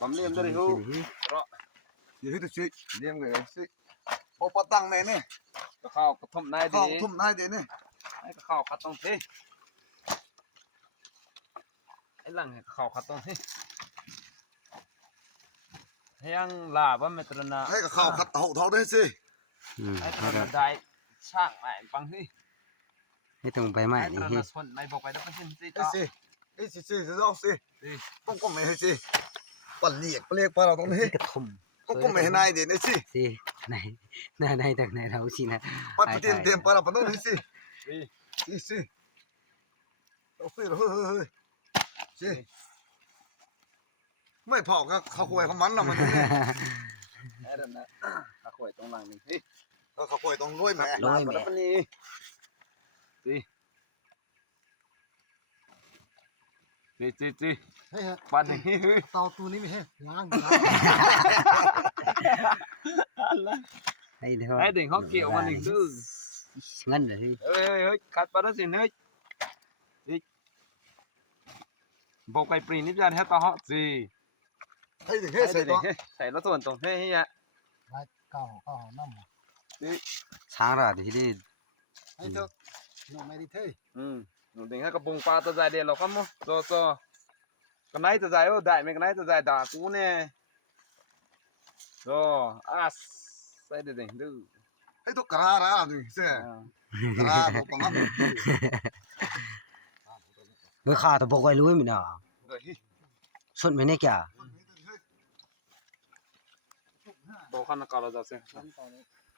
bấm liềm ra đi hú đó gì hết chứ liêm người chứ ô bắt tăng này nè cái khao cái thùng này đi khao thùng này đi nè cái khao cắt tông thế cái lằng khao cắt tông thế yang là bấm mệt rồi nè hay cả khao khát hậu tháo đấy chứ cái thằng đại sang lại bằng thế ให้ตรงไปใหม่ cái นี่ thằng เฮ้ là ย xuân này bọc cái đó cái gì gì đấy đó chứ đấy chứ đâu chứ đi không mày hay chứปั่นเหลียกเรียกปลาเราตรงนี้ กระทม ก็ไม่นายเดี๋ยวนี่สิ สิไหนไหนจากไหนเราสินะ ปัดเตรียมปลาเราตรงนี้สิ đi นี่สิเอาสิเฮ้ยสิไม่พอก็เขาคุยเขามันนะมัน cái đợt này các khỏi trong làng mình thế เขาคุยตรงด้วยแม่ ร้อย mà แม่ nó đi đi đi đi đi เฮ้ย bạn này เตาตัวนี้ไม่ใช่ล้าง ให้เดี๋ยว ไอ้เด็กเขาเกี่ยวมันอีกดื้อ เงินเลยเฮ้ย เฮ้ยคัดปลาสิเฮ้ยบอกไก่ปรีนิดเดียวแค่ต่อเหาะสิ ให้ถึงให้เสร็จก่อน ใส่รถส่วนตรงเฮ้ยอ่ะ ไว้เก่าน้ำ ช้างราที่ได้ ไอ้เจ้าหนูไม่ได้เท่ หนูเด็กให้กระปุงปลาตัวใหญ่เดียวเราก็มั้งโซ่กันไหนตัวใหญ่โอ้ได้ไหมกันไหนตัวใหญ่ด่ากูเนี่ยโซ่ใส่เด็กดื้อ ให้ทุกกระราดูเสียกระราบอกปัง เมื่อข้าตะบอกไว้รู้ไหมนะสุดไม่แน่แก่ บอกขันนักการเราจะเสีย น้ำเตานี้